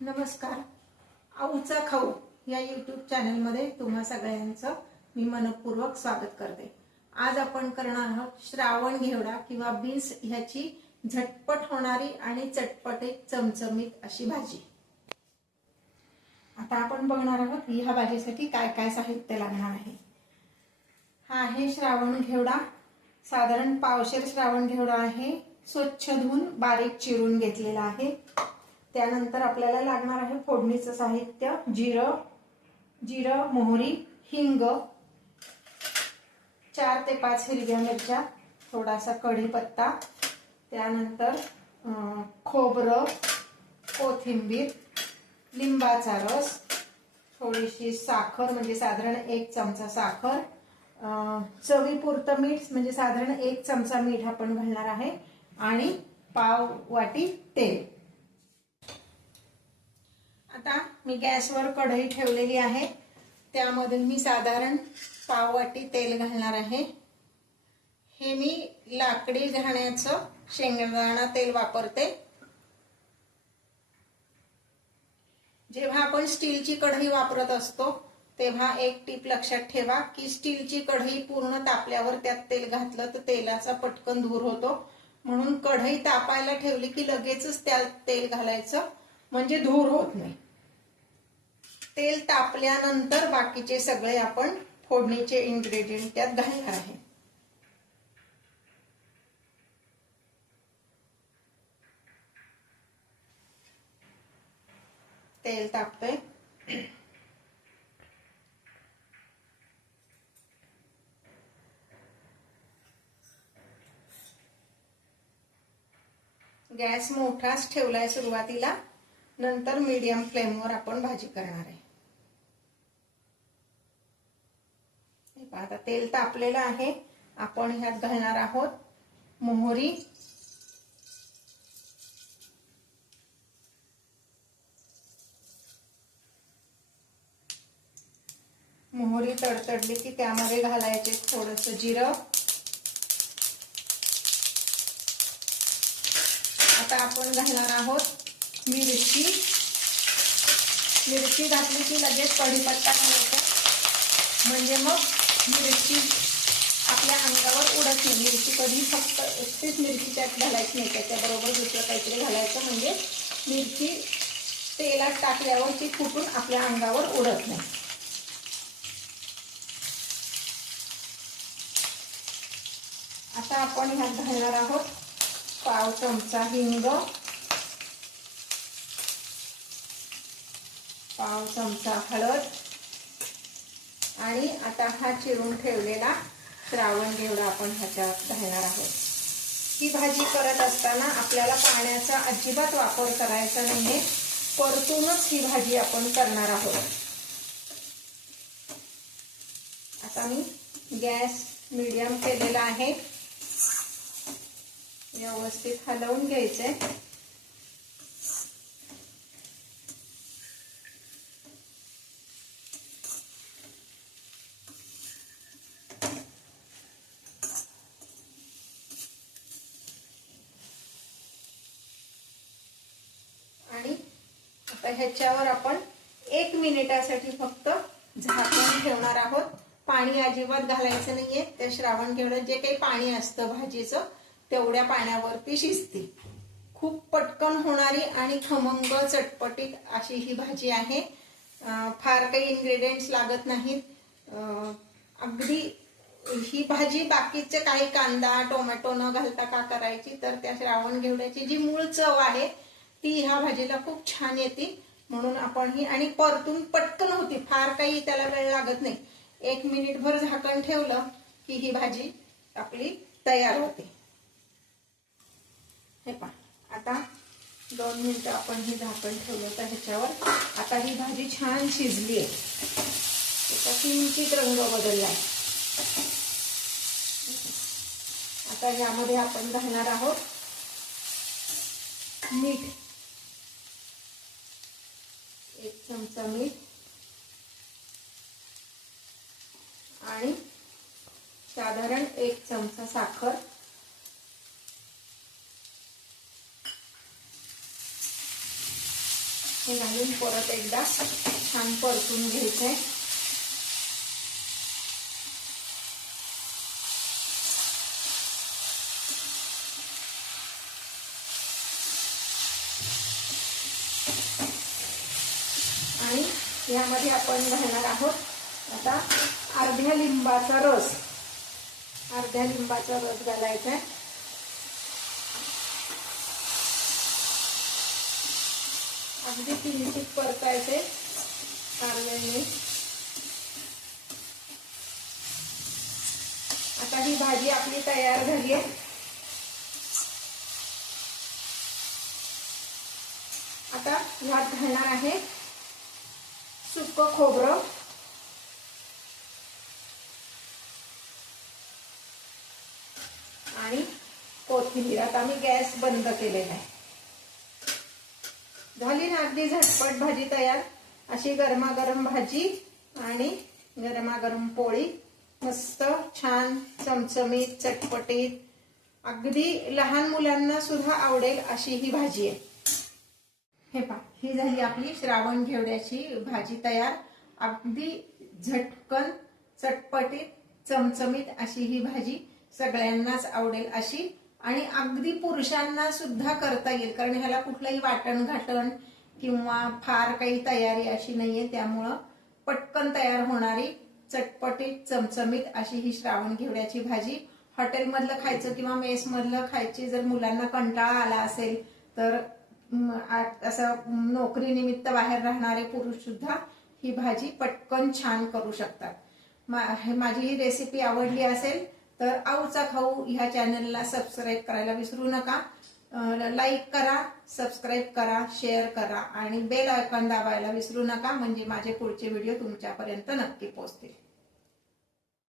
नमस्कार. आऊचा खाऊ या यूट्यूब चॅनलमध्ये तुम्हा सगळ्यांचं मी मनपूर्वक स्वागत करते. आज आपण करणार आहोत श्रावण घेवडा किंवा बीन्स ह्याची झटपट होणारी आणि चटपटीत चमचमीत अशी भाजी. आता आपण बघणार आहोत ह्या भाजीसाठी काय काय साहित्य लागणार आहे. हा आहे श्रावण घेवडा. साधारण पावशेर श्रावण घेवडा आहे. स्वच्छ धुवून बारीक चिरून घेतलेला आहे. त्यानंतर आपल्याला लागणार आहे फोडणीचं साहित्य जिरं जिरं मोहरी हिंग चार ते पाच हिरव्या मिरच्या थोडासा कढीपत्ता त्यानंतर खोबरं कोथिंबीर लिंबाचा रस थोडीशी साखर म्हणजे साधारण एक चमचा साखर चवीपुरतं मीठ म्हणजे साधारण एक चमचा मीठ आपण घालणार आहे आणि पाव वाटी तेल आता मी गॅसवर कढई ठेवलेली आहे. त्यामध्ये मी साधारण पाव वाटी तेल घालणार आहे. हे मी लाकडी घाण्याचं शेंगदाणा तेल वापरते. जेव्हा आपण स्टीलची कढई वापरत असतो तेव्हा एक टीप लक्षात ठेवा की स्टीलची कढई पूर्ण तापल्यावर त्यात तेल घातलं तर तेलाचा पटकन धूर होतो. म्हणून कढई तापायला ठेवली की लगेचच त्यात तेल घालायचं. म्हणजे धूर होत नाही. तेल तापल्यानंतर बाकीचे सगळे आपण फोडणीचे इन्ग्रेडियंट त्यात घालणार आहे. तेल तापतोय. गॅस मोठाच ठेवलाय सुरुवातीला. नंतर मीडियम फ्लेमवर आपण भाजी करणार आहे हे पहा, आता तेल तापलेलं आहे. आपण ह्यात घालणार आहोत मोहरी. मोहरी तडतडली की त्यामध्ये घालायचे थोडस जिरं. आता आपण घालणार आहोत मिरची. मिरची घातली की लगेच कढीपत्ता घालायचा. म्हणजे मग मिरची आपल्या अंगावर उडत. नाही मिरची कधी फक्त एकटीच मिरची त्यात घालायची नाही. त्याच्याबरोबर दुसरं काहीतरी घालायचं म्हणजे मिरची तेलात टाकल्यावर ती फुटून आपल्या अंगावर उडत नाही. आता आपण ह्यात घालणार आहोत पाव चमचा हिंग. पाव चमचा हळद. आणि आता हा चिरून ठेवलेला श्रावण घेवडा आपण ह्याच्यात घालणार आहोत. ही भाजी करत असताना आपल्याला पाण्याचा अजिबात वापर करायचा नाहीये. परतूनच ही भाजी आपण करणार आहोत. आता मी गॅस मीडियम केलेला आहे. व्यवस्थित हलवून घ्यायचंय. तर ह्याच्यावर आपण एक मिनिटासाठी फक्त झाकून ठेवणार आहोत. पाणी अजिबात घालायचं नाहीये. त्या श्रावण घेवड्यात जे काही पाणी असतं भाजीचं तेवढ्या पाण्यावरती शिजते खूप पटकन होणारी आणि खमंग चटपटीत अशी ही भाजी आहे. फार काही इन्ग्रेडियंट्स लागत नाहीत. अगदी ही भाजी बाकीचे काही कांदा टोमॅटो न घालता का करायची तर त्या श्रावण घेवड्याची जी मूळ चव आहे ती ह्या भाजीला खूप छान येते म्हणून आपण ही आणि परतून पटकन होती. फार काही त्याला वेळ लागत नाही. एक मिनिटभर झाकण ठेवलं की ही भाजी आपली तयार होते. हे पा आता दोन मिनिटं आपण ही झाकण ठेवलं तर ह्याच्यावर. आता ही भाजी छान शिजली आहे. त्याचा किंचित रंग बदललाय आता यामध्ये आपण घालणार आहोत मीठ. एक चमचा मीठ. आणि साधारण एक चमचा साखर. हे घालून परत एकदा छान परतून घ्यायचंय. यामध्ये आपण घालणार आहोत. आता अर्ध्या लिंबाचा रस. अर्ध्या लिंबाचा रस घालायचा आहे. अगदी किंचित परतायचे कारल्याने. आता ही भाजी आपली तयार झाली आहे. आता ह्यात घालणार आहे सुक खोबरं आणि कोथिंबीर. आता मी गॅस बंद केलेला आहे. झाली ना अगदी झटपट भाजी तयार. अशी गरमागरम भाजी आणि गरमागरम पोळी. मस्त छान चमचमीत चटपटीत. अगदी लहान मुलांना सुद्धा आवडेल अशी ही भाजी आहे. हे पा ही झाली आपली श्रावण घेवड्याची भाजी तयार. अगदी झटकन चटपटीत चमचमीत अशी ही भाजी सगळ्यांनाच आवडेल अशी. आणि अगदी पुरुषांना सुद्धा करता येईल कारण ह्याला कुठलंही वाटण घाटण किंवा फार काही तयारी अशी नाहीये. त्यामुळं पटकन तयार होणारी चटपटीत चमचमीत अशी ही श्रावण घेवड्याची भाजी. हॉटेलमधलं खायचं किंवा मेसमधलं खायची जर मुलांना कंटाळा आला असेल तर असं नोकरीनिमित्त बाहेर राहणारे पुरुष सुद्धा ही भाजी पटकन छान करू शकतात. मा- हे- माझी ही रेसिपी आवडली असेल तर आऊचा खाऊ ह्या चॅनलला सबस्क्राईब करायला विसरू नका. लाईक करा सबस्क्राईब करा शेअर करा आणि बेल आयकॉन दाबायला विसरू नका म्हणजे माझे पुढचे व्हिडिओ तुमच्यापर्यंत नक्की पोहोचतील.